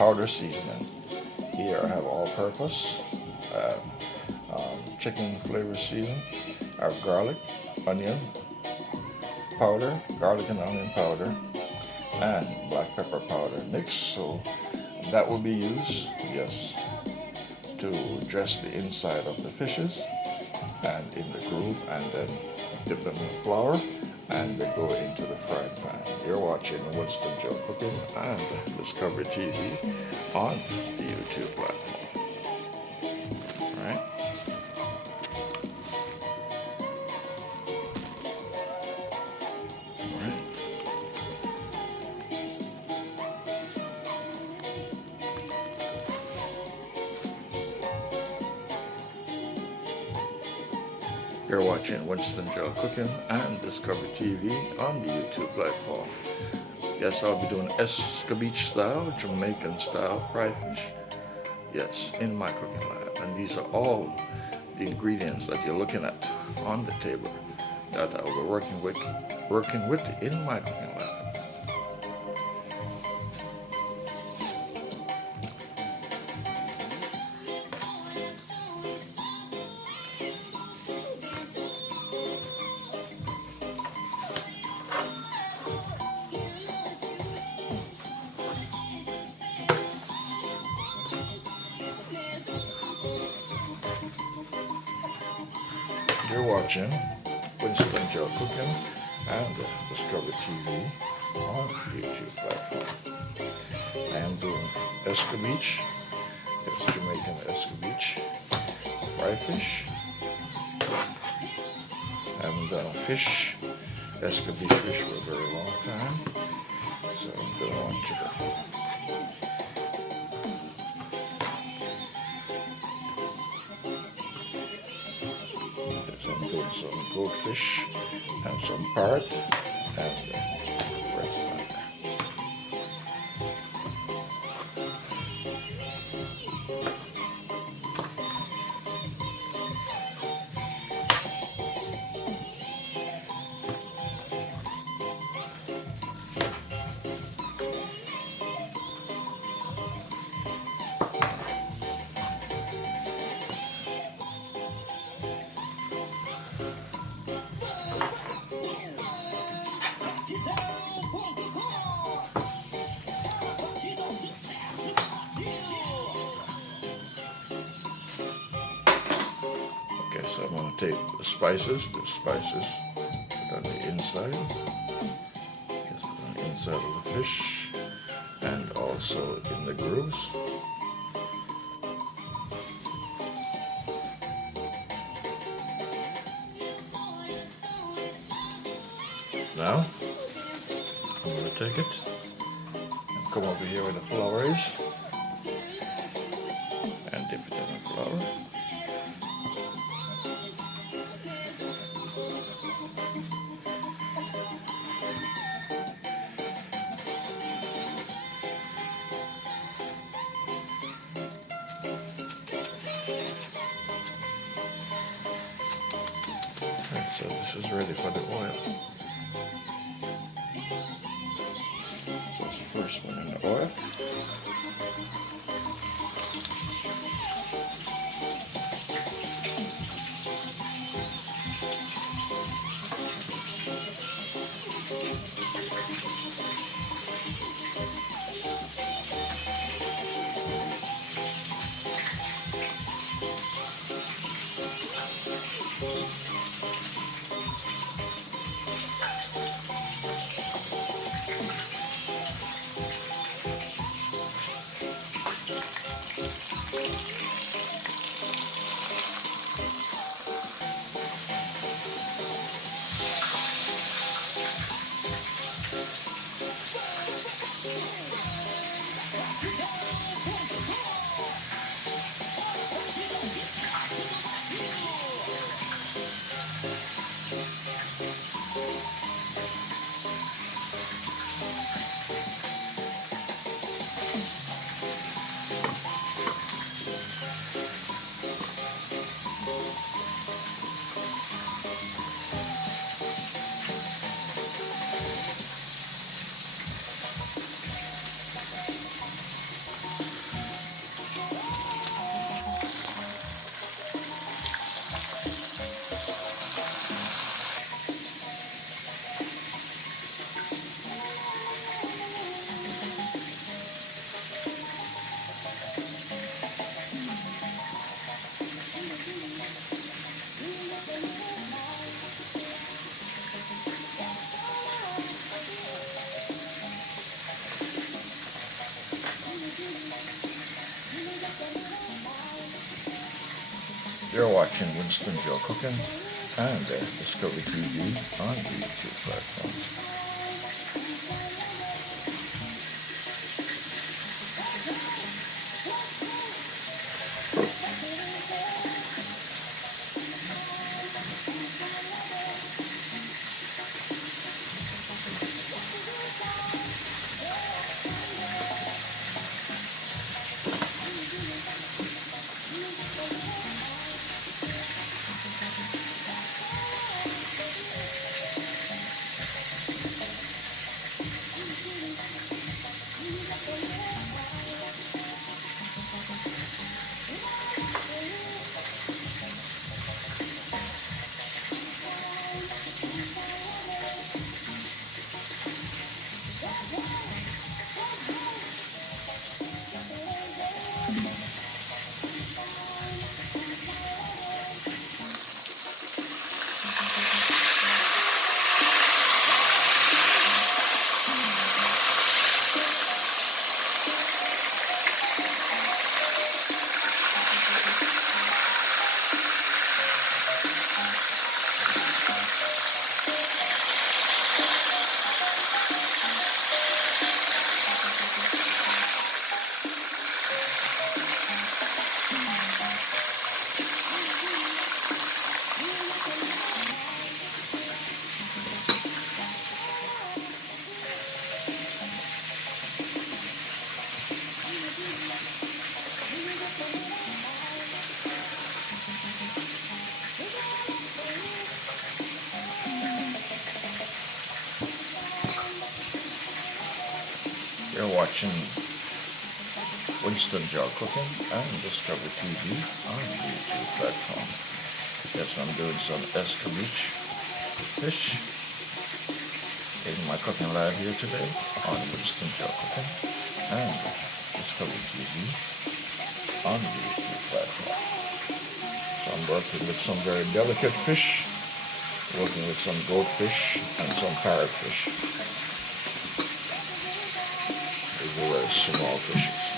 powder seasoning. Here I have all-purpose, chicken flavor season. I have garlic, onion powder, garlic and onion powder, and black pepper powder mixed. So that will be used, yes, to dress the inside of the fishes and in the groove, and then dip them in flour and they go into the frying pan. You're watching Winston Joe Cooking and Discovery TV on the YouTube platform. All right. You're watching Winston Joe Cooking and Discovery TV on the YouTube platform. Yes, I'll be doing Escovitch style, Jamaican style fried fish. Yes, in my cooking lab. And these are all the ingredients that you're looking at on the table that I'll be working with in my cooking lab. You're watching Winston Joe Cooking and Discovery TV on the YouTube platform. I am doing Escovitch, it's Jamaican Escovitch Fry fish. I haven't done a fish, Escovitch fish for a very long time, so I'm going on to the some goldfish and some parrot and breast fat. So I'm going to take the spices, put on the inside, just on the inside of the fish, and also in the grooves. Now, I'm going to take it and come over here with the flours and dip it in the flour. So this is ready for the oil. So it's the first one in the oil. watching Winston Joe Cooking and Discovery TV on the YouTube platform. You're watching Winston Joe Cooking and Discovery TV on the YouTube platform. Yes, I'm doing some Escovitch fish in my cooking lab here today on Winston Joe Cooking and Discovery TV on the YouTube platform. So I'm working with some very delicate fish, working with some goldfish and some parrotfish. These are very small fishes.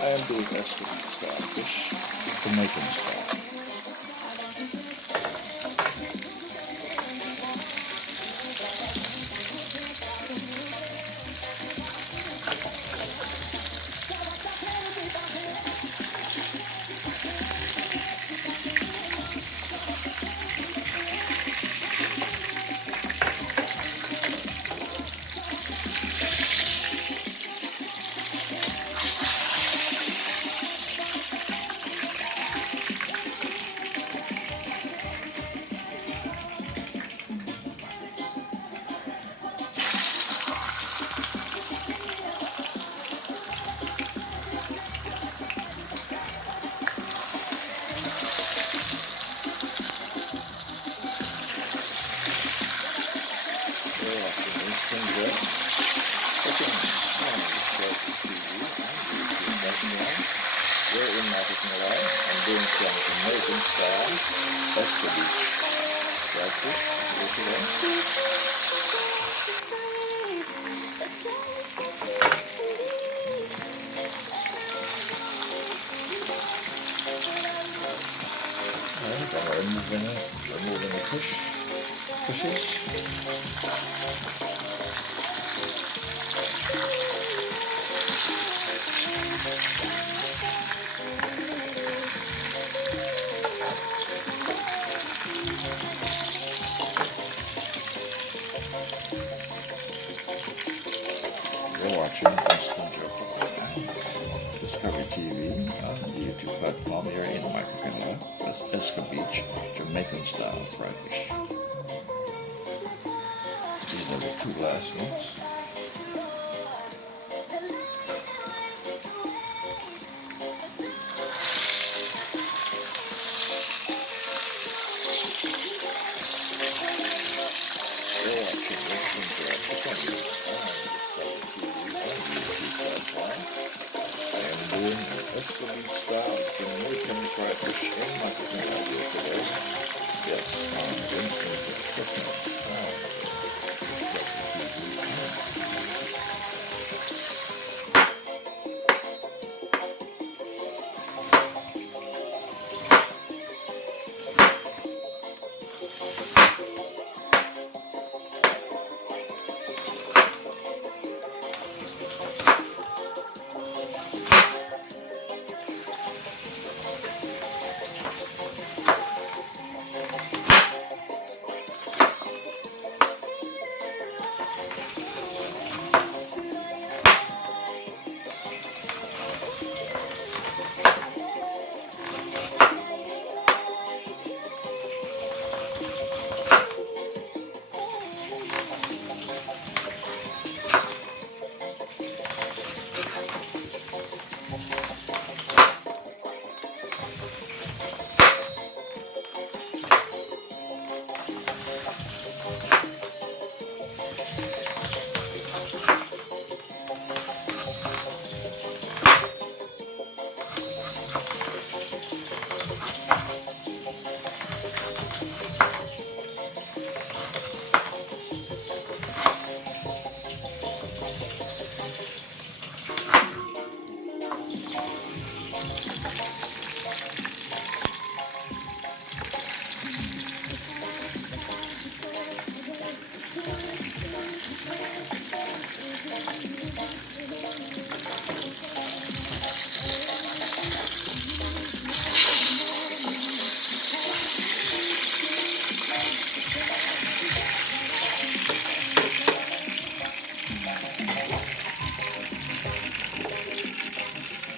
I am doing Escovitch style fish, Jamaican style. along. I'm doing some Jamaican style Escovitch fried fish here today. Alright, I'm removing the fishes. You're watching Discovery TV on the YouTube platform here in Canada. That's Escovitch, Jamaican style fried fish. These are the two last ones. You're watching I am doing an Escovitch style Jamaican fried fish in my cooking idea today. Yes, I'm doing cooking.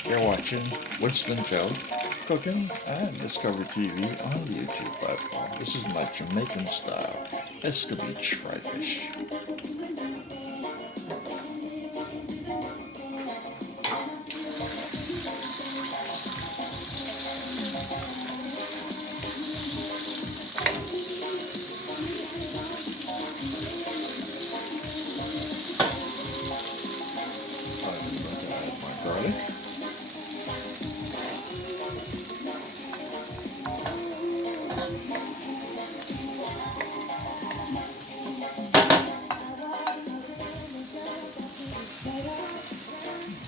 You're watching Winston Joe cooking and Discovery TV on the YouTube platform. This is my Jamaican style Escovitch fried fish. I'm going to add my garlic.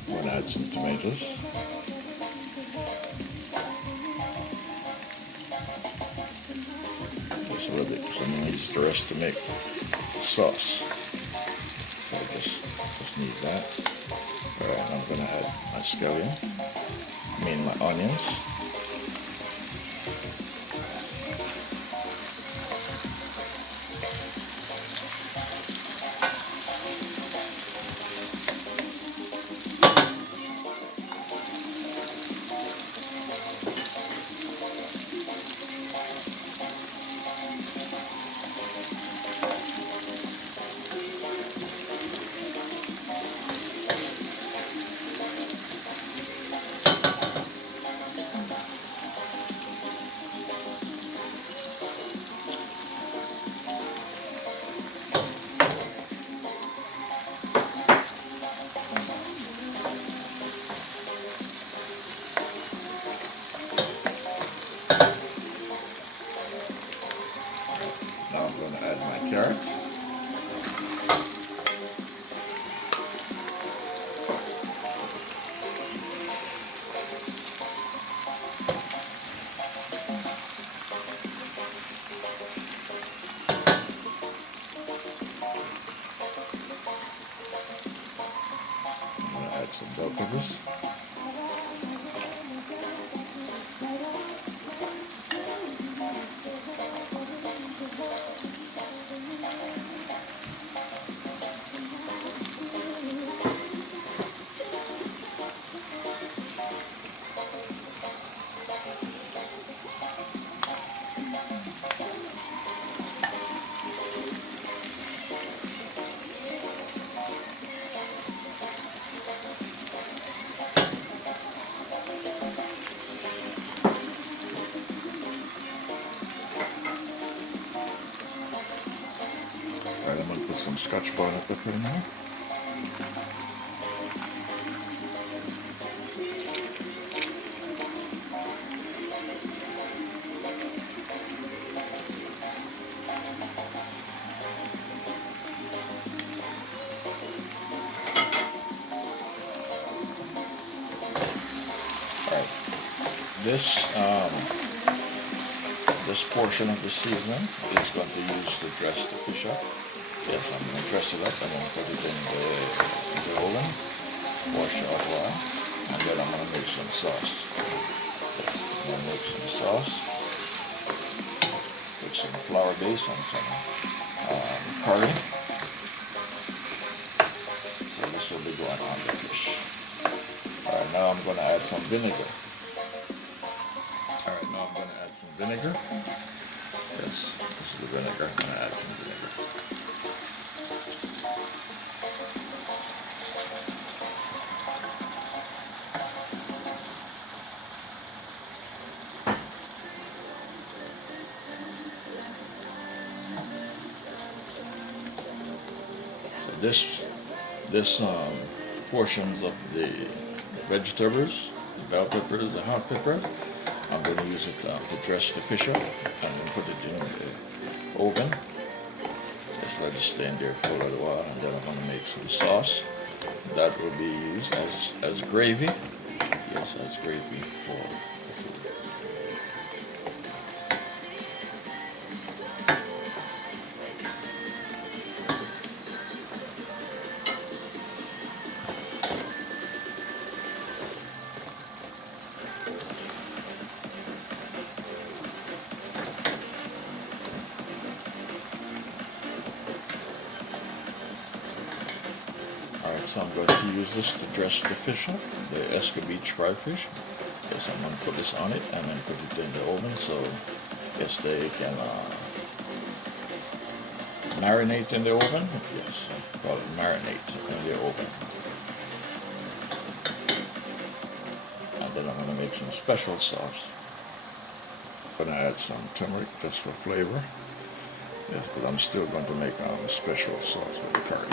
I'm going to add some tomatoes. Just a little bit, because I'm going to use the rest to make sauce. So I just need that. Alright, I'm going to add my scallion, my onions. add some bell peppers. Alright, I'm going to put some Scotch bonnet pepper in there. Alright, this portion of the seasoning is going to use to dress the fish up. Yes, I'm going to dress it up and then put it in the oven, wash it off well, and then I'm going to make some sauce. I'm going to make some sauce, put some flour base and some curry. So this will be going on the fish. Alright, now I'm going to add some vinegar. Alright, now I'm going to add some vinegar. Yes, this is the vinegar. I'm going to add some vinegar. This portions of the vegetables, the bell peppers, the hot pepper, I'm going to use it to dress the fish up and then put it in the oven. Just let it stay in there for a little while, and then I'm going to make some sauce that will be used as gravy. Yes, as gravy for the food. Alright, so I'm going to use this to dress the fish up, the Escovitch Fry fish. Yes, I'm going to put this on it and then put it in the oven so yes, they can marinate in the oven. Yes, I call it marinate in the oven. And then I'm going to make some special sauce. I'm going to add some turmeric just for flavor. Yes, but I'm still going to make a special sauce with the curry.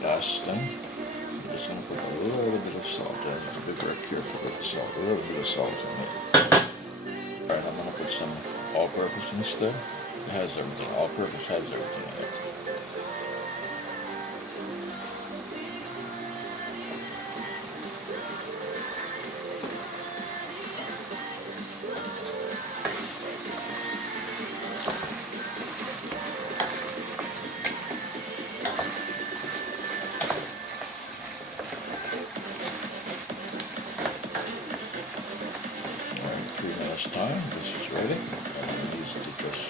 Last thing, I'm just going to put a little bit of salt in. You have to be very careful with the salt, a little bit of salt in it. Alright, I'm going to put some all-purpose instead. It has everything, all-purpose has everything in it. Time. This is ready. I'm going to use it to dress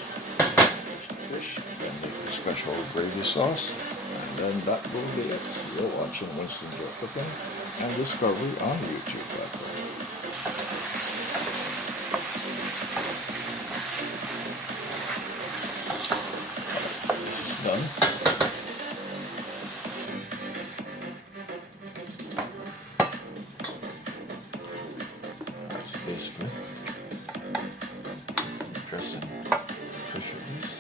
the fish and then make the special gravy sauce. And then that will be it. You're watching Winston Joe Cooking and Discovery on YouTube.com. This is done. That's basically dressing fish at least.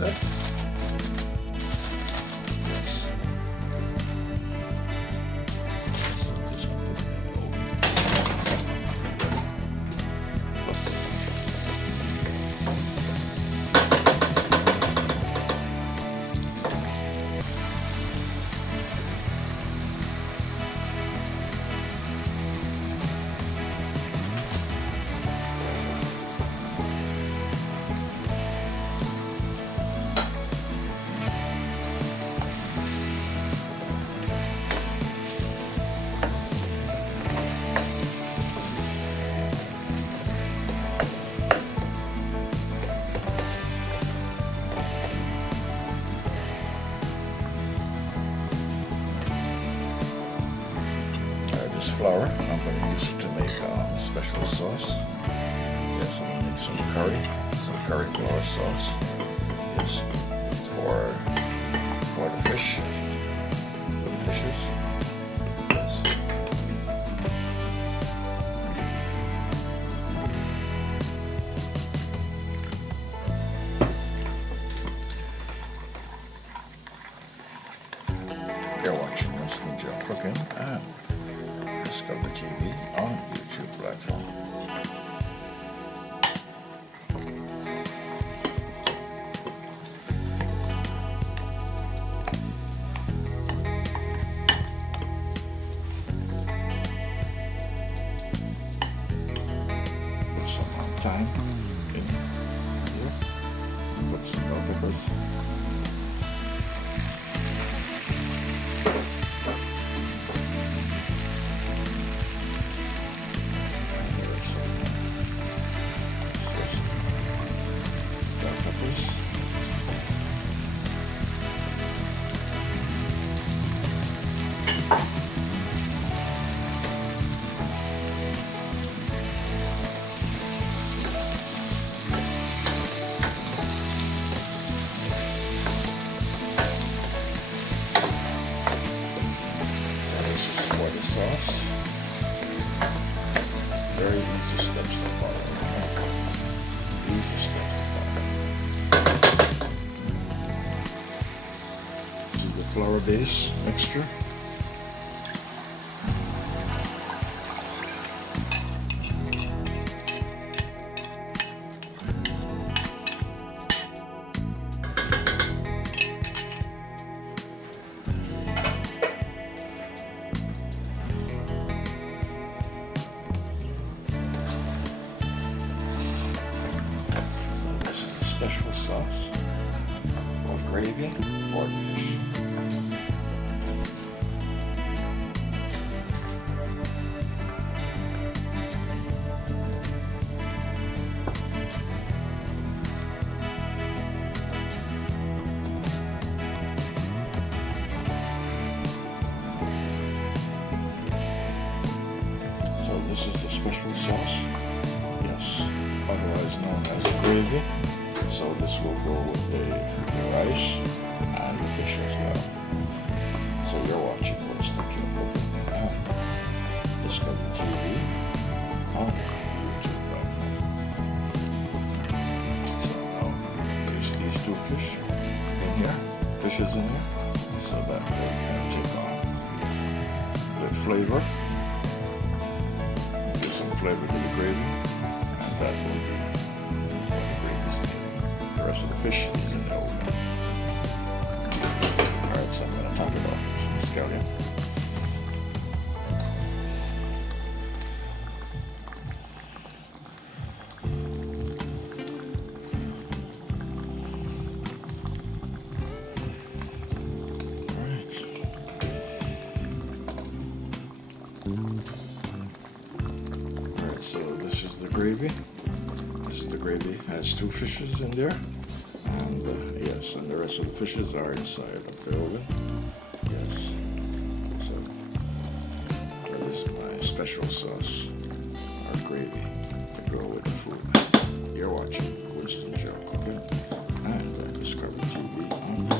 said. Yes. So just put it in the oven. Flour. I'm going to use it to make special sauce. Yes, I'm going to make some curry flour sauce. Yes, for the fish, for the fishes. Yes. You're watching Winston Joe Cooking and Discover TV on YouTube platform. Put some thyme in here. Put some bell peppers. Sauce. Very easy steps to follow. Easy steps to follow. This is the flour base mixture. Special sauce or gravy for the fish. So this is the special sauce, yes, otherwise known as gravy. So this will go with the rice and the fish as well. So you're watching Winston Joe Cooking and Discover TV on YouTube platform. So now place these two fish in here, fishes in here, so that they can take on good flavor. Give some flavor to the gravy, and that will be what the gravy is made. The rest of the fish is in the oven. Alright, so I'm going to top it off with some scallion. Alright, so this is the gravy. This is the gravy. It has two fishes in there. And yes, and the rest of the fishes are inside of the oven. Yes. So that is my special sauce or gravy to go with the food. You're watching Winston Joe Cooking and Discover TV on